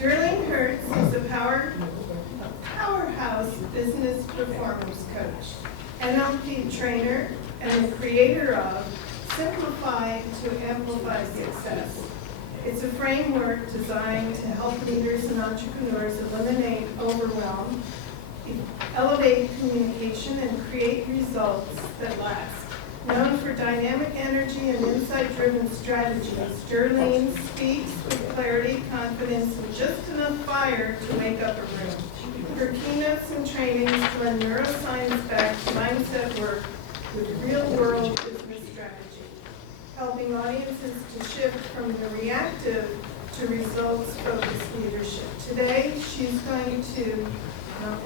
Derlene Hirtz is a powerhouse business performance coach, NLP trainer, and the creator of Simplify to Amplify Success. It's a framework designed to help leaders and entrepreneurs eliminate overwhelm, elevate communication, and create results that last. Known for dynamic energy and insight-driven strategies, Derlene speaks with clarity, confidence, and just enough fire to wake up a room. Her keynotes and trainings blend neuroscience-backed mindset work with real-world business strategy, helping audiences to shift from the reactive to results-focused leadership. Today, she's going to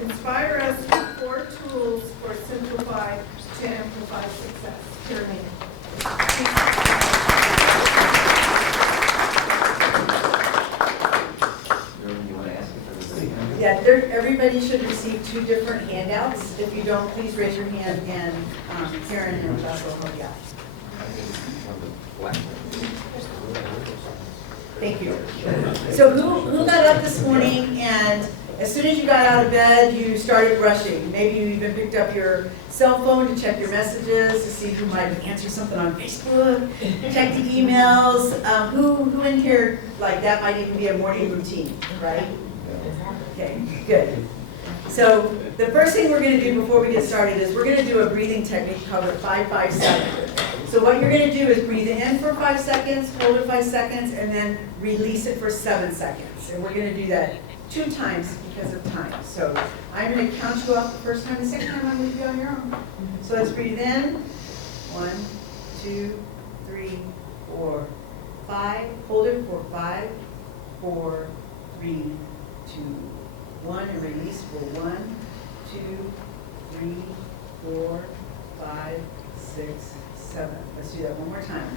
inspire us with 4 tools for Simplify to Amplify Success. Derlene. Yeah, everybody should receive 2 different handouts. If you don't, please raise your hand, and Karen and Josh will help you out. Thank you. So who got up this morning and as soon as you got out of bed, you started brushing? Maybe you even picked up your cell phone to check your messages, to see who might have answered something on Facebook, check the emails. Who in here, like, that might even be a morning routine, right? Okay, good. So the first thing we're going to do before we get started is we're going to do a breathing technique called 5-5-7. So what you're going to do is breathe in for 5 seconds, hold it 5 seconds, and then release it for 7 seconds. And we're going to do that 2 times because of time. So I'm going to count you off the first time, the second time I'm going to leave you on your own. So let's breathe in. 1, 2, 3, 4, 5. Hold it for 5, 4, 3, 2, 1, and release for 1, 2, 3, 4, 5, 6, 7. Let's do that one more time.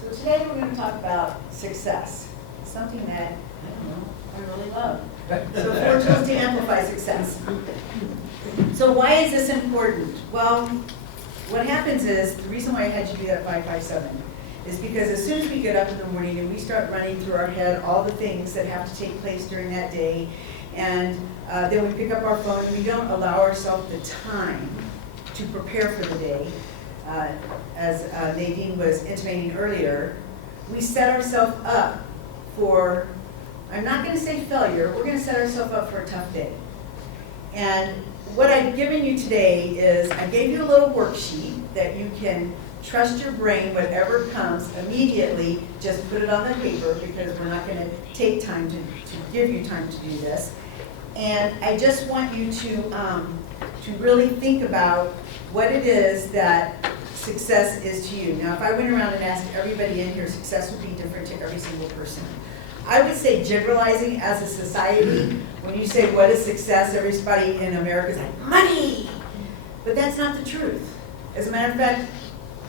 So today we're going to talk about success, something that, I really love. So 4 tools to amplify success. So why is this important? Well, what happens is, the reason why I had you do that 5-5-7 is because as soon as we get up in the morning and we start running through our head all the things that have to take place during that day, and then we pick up our phone and we don't allow ourselves the time to prepare for the day, as Nadine was intimating earlier, we set ourselves up for, I'm not going to say failure, we're going to set ourselves up for a tough day. And what I've given you today is, I gave you a little worksheet that you can trust your brain, whatever comes immediately, just put it on the paper, because we're not going to take time to give you time to do this. And I just want you to really think about what it is that success is to you. Now, if I went around and asked everybody in here, success would be different to every single person. I would say, generalizing as a society, when you say what is success, everybody in America is like, money! But that's not the truth. As a matter of fact,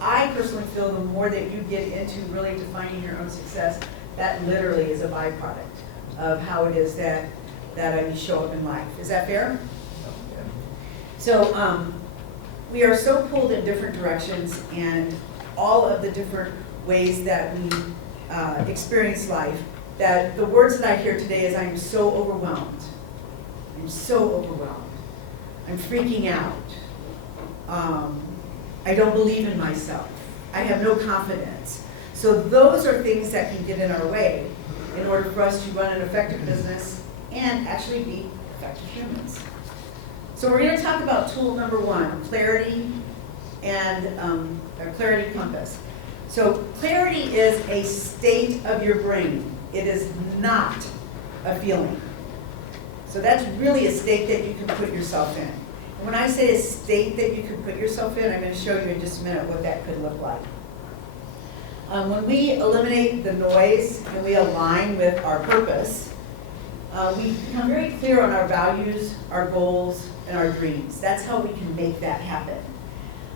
I personally feel the more that you get into really defining your own success, that literally is a byproduct of how it is that you show up in life. Is that fair? So we are so pulled in different directions, and all of the different ways that we experience life, that the words that I hear today is, I'm so overwhelmed. I'm so overwhelmed. I'm freaking out. I don't believe in myself. I have no confidence. So those are things that can get in our way in order for us to run an effective business and actually be effective humans. So we're going to talk about tool number 1, clarity and a clarity compass. So clarity is a state of your brain. It is not a feeling. So that's really a state that you can put yourself in. And when I say a state that you can put yourself in, I'm going to show you in just a minute what that could look like. When we eliminate the noise and we align with our purpose, we become very clear on our values, our goals, and our dreams. That's how we can make that happen.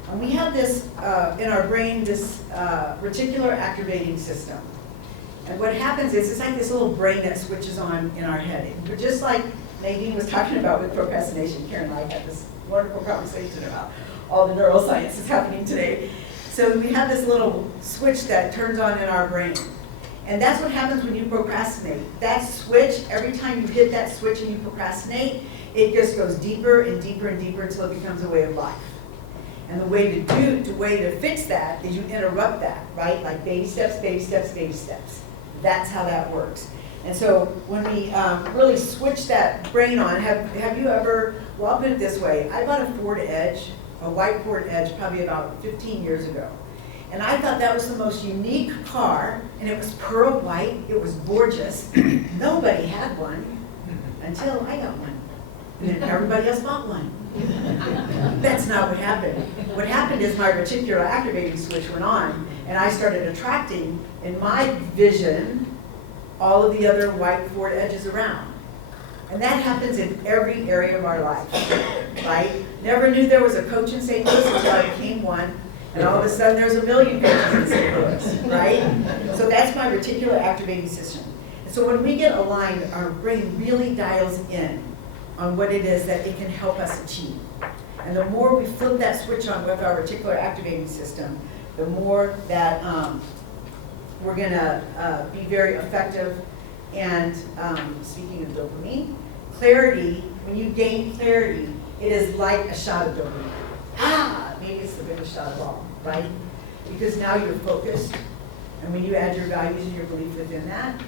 And we have this in our brain, this reticular activating system. And what happens is, it's like this little brain that switches on in our head. But just like Nadine was talking about with procrastination, Karen and I had this wonderful conversation about all the neuroscience that's happening today. So we have this little switch that turns on in our brain. And that's what happens when you procrastinate. That switch, every time you hit that switch and you procrastinate, it just goes deeper and deeper and deeper until it becomes a way of life. And the way to fix that is you interrupt that, right? Like baby steps, baby steps, baby steps. That's how that works. And so when we really switch that brain on, have you ever, well, I'll put it this way. I bought a Ford Edge, a white Ford Edge, probably about 15 years ago. And I thought that was the most unique car, and it was pearl white, it was gorgeous. Nobody had one until I got one. And then everybody else bought one. That's not what happened. What happened is my reticular activating switch went on, and I started attracting, in my vision, all of the other white Ford Edges around. And that happens in every area of our life, right? Never knew there was a coach in St. Louis until I became one, and all of a sudden there's a million coaches in St. Louis, right? So that's my reticular activating system. And so when we get aligned, our brain really dials in on what it is that it can help us achieve. And the more we flip that switch on with our reticular activating system, the more that we're going to be very effective. And speaking of dopamine, clarity, when you gain clarity, it is like a shot of dopamine. Maybe it's the biggest shot of all, right? Because now you're focused, and when you add your values and your belief within that,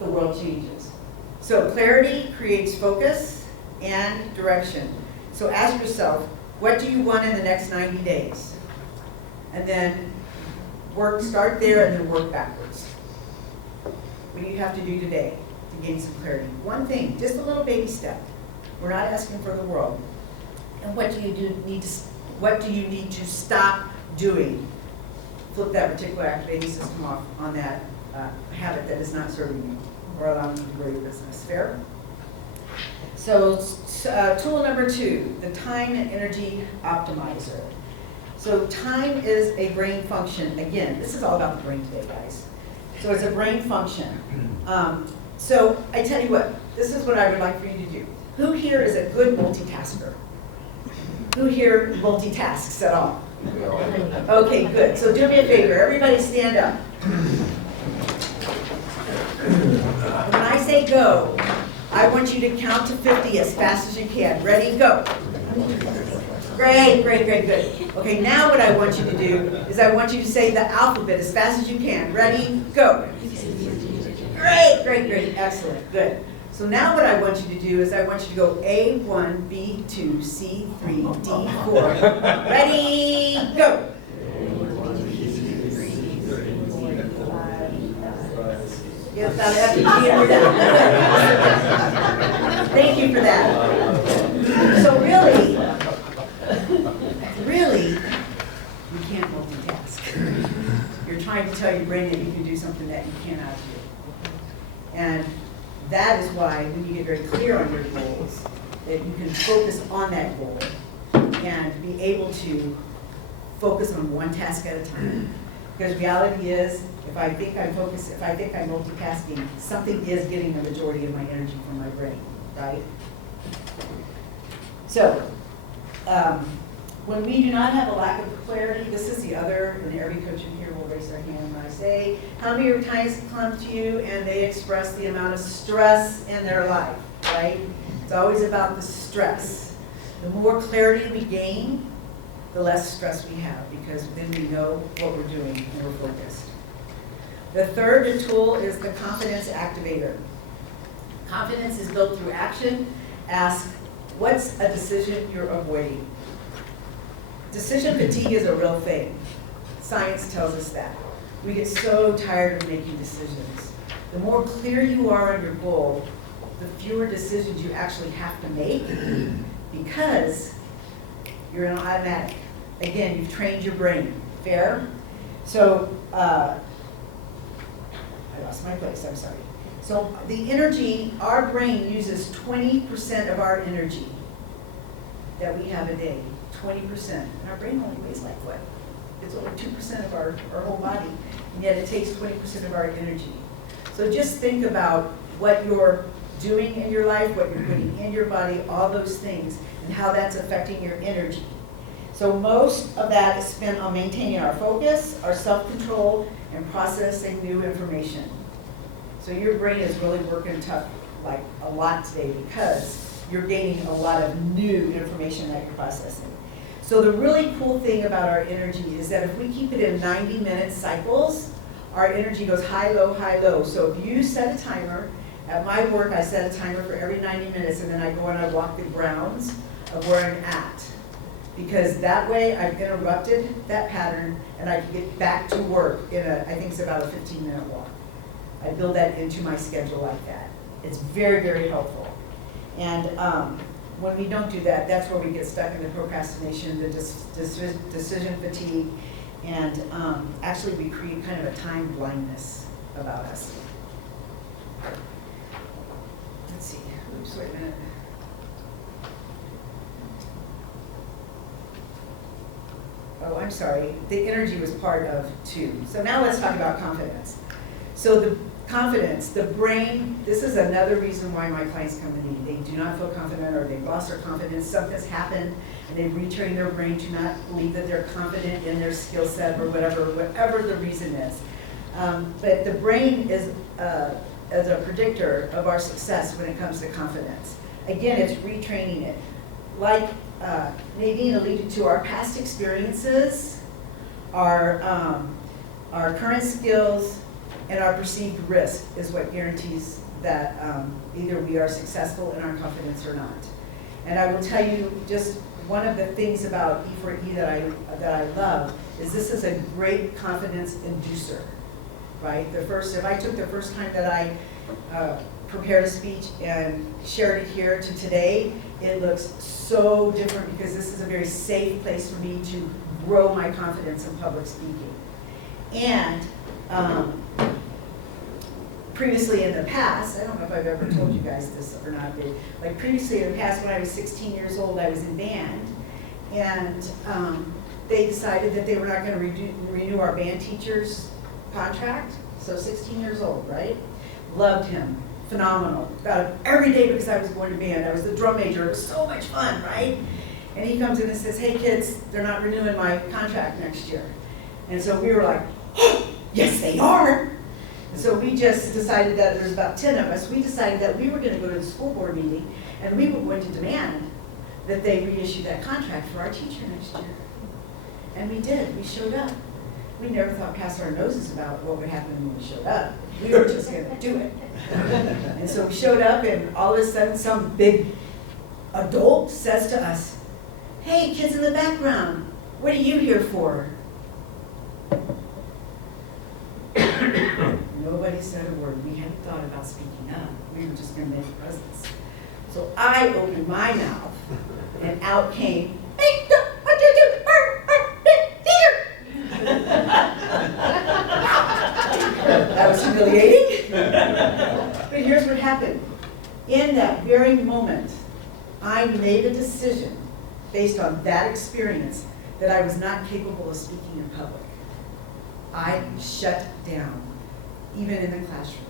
the world changes. So clarity creates focus and direction. So ask yourself, what do you want in the next 90 days? And then start there and then work backwards. What do you have to do today to gain some clarity? One thing, just a little baby step. We're not asking for the world. And what do you need to stop doing? Flip that reticular activating system off on that habit that is not serving you or allowing you to grow your business. Fair? So tool number 2, the time and energy optimizer. So time is a brain function. Again, this is all about the brain today, guys. So it's a brain function. So I tell you what, this is what I would like for you to do. Who here is a good multitasker? Who here multitasks at all? Okay, good. So do me a favor. Everybody stand up. When I say go, I want you to count to 50 as fast as you can. Ready? Go. Great, great, great, good. Okay, now what I want you to do is I want you to say the alphabet as fast as you can. Ready? Go. Great, great, great. Excellent. Good. So now what I want you to do is I want you to go A1, B2, C3, D4. Ready? Go. Yes, thank you for that. So really, you can't multitask. You're trying to tell your brain that you can do something that you cannot do. And that is why when you get very clear on your goals, that you can focus on that goal and be able to focus on one task at a time. Because reality is, if I think I'm multitasking, something is getting the majority of my energy from my brain, right? So, when we do not have a lack of clarity, this is the other, and every coach in here will raise their hand when I say, how many times come to you and they express the amount of stress in their life, right? It's always about the stress. The more clarity we gain, the less stress we have, because then we know what we're doing and we're focused. The third tool is the confidence activator. Confidence is built through action. Ask, what's a decision you're avoiding? Decision fatigue is a real thing. Science tells us that. We get so tired of making decisions. The more clear you are on your goal, the fewer decisions you actually have to make, because you're in automatic. Again, you've trained your brain. Fair? So, I lost my place, I'm sorry. So the energy, our brain uses 20% of our energy that we have a day. 20%. And our brain only weighs like what? It's only 2% of our whole body. and yet it takes 20% of our energy. So just think about what you're doing in your life, what you're putting in your body, all those things, and how that's affecting your energy. So most of that is spent on maintaining our focus, our self-control, and processing new information. So your brain is really working tough, like a lot today, because you're gaining a lot of new information that you're processing. So the really cool thing about our energy is that if we keep it in 90-minute cycles, our energy goes high, low, high, low. So if you set a timer, at my work I set a timer for every 90 minutes, and then I go and I walk the grounds of where I'm at. Because that way I've interrupted that pattern and I can get back to work in I think it's about a 15-minute walk. I build that into my schedule like that. It's very, very helpful. And when we don't do that, that's where we get stuck in the procrastination, the decision fatigue, and actually we create kind of a time blindness about us. Let's see, oops, wait a minute. Oh, I'm sorry, the energy was part of 2. So now let's talk about confidence. So the confidence, the brain, this is another reason why my clients come to me. They do not feel confident, or they've lost their confidence, something's happened, and they've retrained their brain to not believe that they're confident in their skill set or whatever the reason is. But the brain is as a predictor of our success when it comes to confidence. Again, it's retraining it. Like Nadine alluded to, our past experiences, our current skills, and our perceived risk is what guarantees that either we are successful in our confidence or not. And I will tell you just one of the things about e4e that I love is this is a great confidence inducer, right? If I took the first time that I prepared a speech and shared it here to today, it looks so different because this is a very safe place for me to grow my confidence in public speaking. And previously in the past, I don't know if I've ever told you guys this or not, but like previously in the past when I was 16 years old, I was in band, and they decided that they were not going to renew our band teacher's contract. So 16 years old, right? Loved him, phenomenal. Got him every day because I was going to band. I was the drum major. It was so much fun, right? And he comes in and says, "Hey kids, they're not renewing my contract next year." And so we were like, "Oh, yes they are." And so we just decided that there's about 10 of us. We decided that we were going to go to the school board meeting and we were going to demand that they reissue that contract for our teacher next year. And we did. We showed up. We never thought past our noses about what would happen when we showed up. We were just going to do it. And so we showed up, and all of a sudden some big adult says to us, "Hey, kids in the background, what are you here for?" Nobody said a word. We hadn't thought about speaking up. We were just going to make a presence. So I opened my mouth, and out came, "Hey, what do you do? That was humiliating. But here's what happened. In that very moment, I made a decision based on that experience that I was not capable of speaking in public. I shut down, even in the classroom.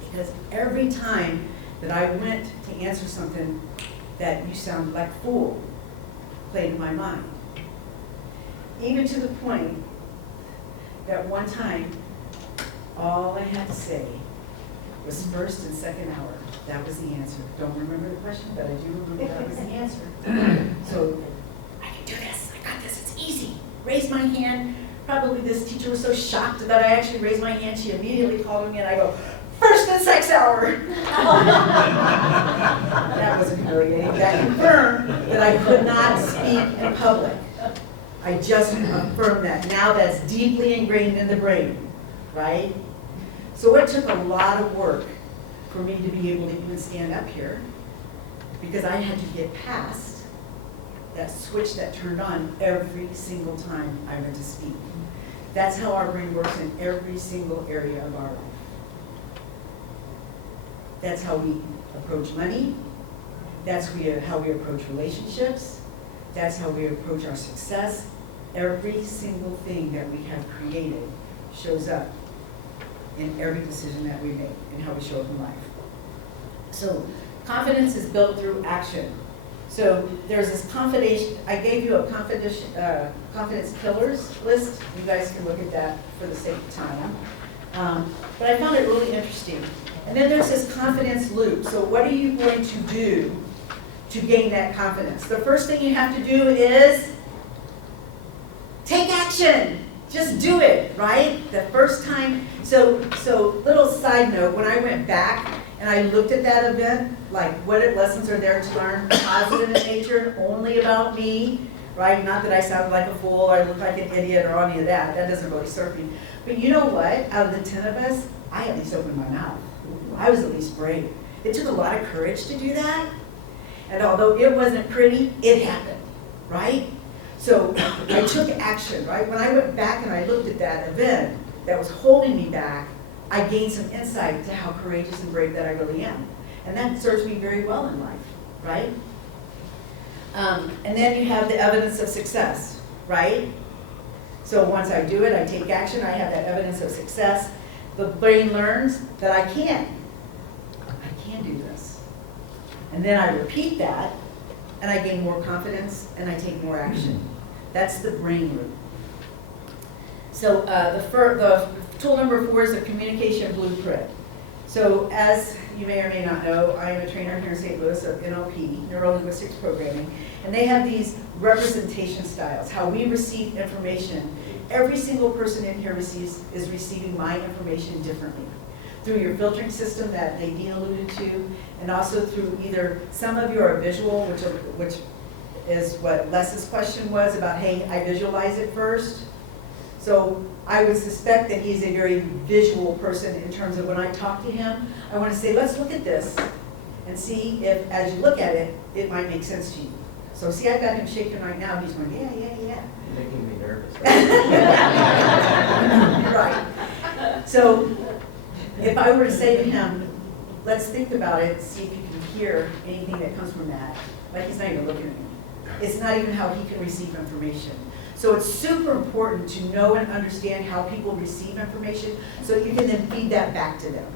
Because every time that I went to answer something that "you sound like a fool" played in my mind. Even to the point that one time, all I had to say was first and second hour. That was the answer. Don't remember the question, but I do remember that was the answer. So, "I can do this, I got this, it's easy." Raise my hand. Probably this teacher was so shocked that I actually raised my hand. She immediately called me and I go, "First and second hour." That was humiliating. That confirmed that I could not speak in public. I just affirmed that. Now that's deeply ingrained in the brain, right? So it took a lot of work for me to be able to even stand up here, because I had to get past that switch that turned on every single time I went to speak. That's how our brain works in every single area of our life. That's how we approach money. That's how we approach relationships. That's how we approach our success. Every single thing that we have created shows up in every decision that we make and how we show up in life. So confidence is built through action. So there's this confidence, I gave you a confidence killers list. You guys can look at that for the sake of time. But I found it really interesting. And then there's this confidence loop. So what are you going to do to gain that confidence? The first thing you have to do is take action. Just do it, right? The first time. So little side note, when I went back and I looked at that event, like what lessons are there to learn, positive in nature, only about me, right? Not that I sounded like a fool or I looked like an idiot or any of that. That doesn't really serve me. But you know what? Out of the 10 of us, I at least opened my mouth. I was at least brave. It took a lot of courage to do that. And although it wasn't pretty, it happened, right? So I took action, right? When I went back and I looked at that event that was holding me back, I gained some insight to how courageous and brave that I really am. And that serves me very well in life, right? And then you have the evidence of success, right? So once I do it, I take action, I have that evidence of success. The brain learns that I can do this. And then I repeat that, and I gain more confidence, and I take more action. That's the brain loop. So the tool number 4 is the communication blueprint. So as you may or may not know, I am a trainer here in St. Louis of NLP, Neuro-Linguistics Programming, and they have these representation styles, how we receive information. Every single person in here is receiving my information differently. Through your filtering system that Nadine alluded to, and also through either some of you are visual, which is what Les's question was about, hey, I visualize it first. So I would suspect that he's a very visual person in terms of when I talk to him, I want to say, let's look at this and see if, as you look at it, it might make sense to you. So see, I've got him shaking right now. He's going, yeah. You're making me nervous. Right. So if I were to say to him, let's think about it, see if you can hear anything that comes from that, like he's not even looking at me. It's not even how he can receive information. So it's super important to know and understand how people receive information so you can then feed that back to them.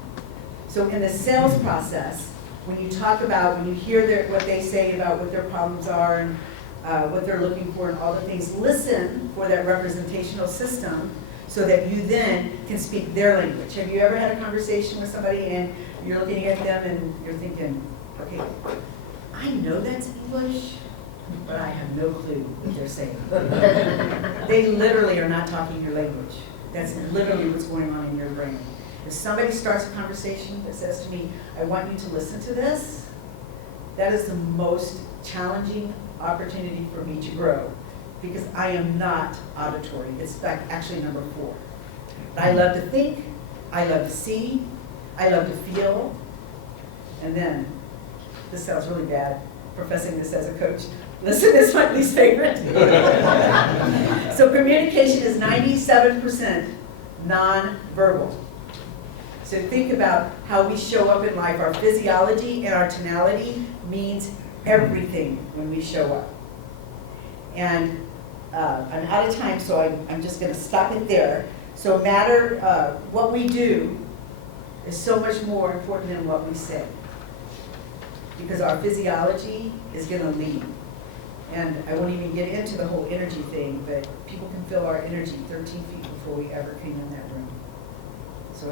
So in the sales process, when you talk about, when you hear what they say about what their problems are and what they're looking for and all the things, listen for that representational system so that you then can speak their language. Have you ever had a conversation with somebody and you're looking at them and you're thinking, okay, I know that's English, but I have no clue what they're saying. They literally are not talking your language. That's literally what's going on in your brain. If somebody starts a conversation that says to me, I want you to listen to this, that is the most challenging opportunity for me to grow because I am not auditory. It's actually number 4. I love to think, I love to see, I love to feel, and then, this sounds really bad, professing this as a coach, listen is my least favorite. So communication is 97% non-verbal. So think about how we show up in life. Our physiology and our tonality means everything when we show up. And I'm out of time, so I'm just going to stop it there. So what we do is so much more important than what we say. Because our physiology is going to lead. And I won't even get into the whole energy thing, but people can feel our energy 13 feet before we ever came in that room. So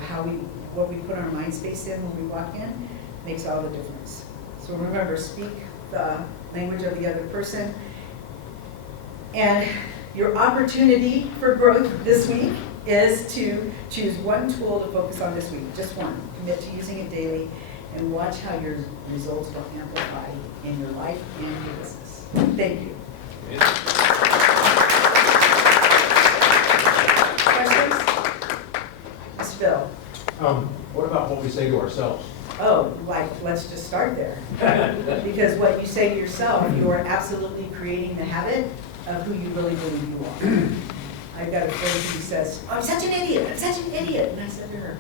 what we put our mind space in when we walk in makes all the difference. So remember, speak the language of the other person. And your opportunity for growth this week is to choose one tool to focus on this week, just one. Commit to using it daily and watch how your results will amplify in your life and your business. Thank you. Questions? Ms. Phil? What about what we say to ourselves? Oh, let's just start there. Because what you say to yourself, you are absolutely creating the habit of who you really believe you are. I've got a friend who says, I'm such an idiot, I'm such an idiot. And I said to her,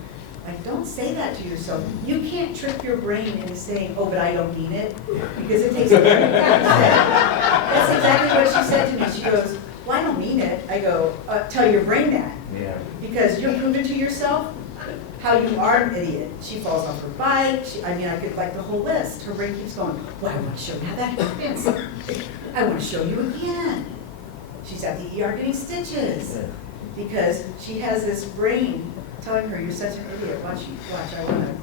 don't say that to yourself. You can't trick your brain into saying, oh, but I don't mean it, because it takes a very That's exactly what she said to me. She goes, well, I don't mean it. I go, tell your brain that. Yeah. because you're proving to yourself how you are an idiot. She falls off her bike, I could like the whole list. Her brain keeps going, well, I want to show you how that happens. I want to show you again. She's at the ER getting stitches because she has this brain telling her, you're such an idiot. Watch,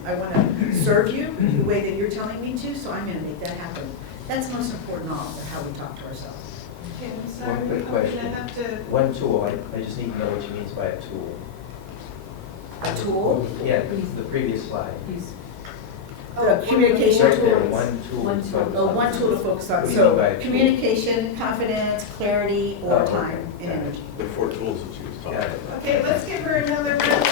I want to serve you the way that you're telling me to, so I'm going to make that happen. That's most important of all, how we talk to ourselves. Okay, I'm sorry, One quick I'm question. gonna have to, One tool, I just need to know what she means by a tool. A tool? Yeah, the previous slide. The communication Right there, tools. one tool. One to tool. focus Oh, on. one tool to focus on. What do you mean by a So tool? communication, confidence, clarity, or Oh, okay. time and Got it. energy. The 4 tools that she was talking Got it. about. okay, let's give her another round.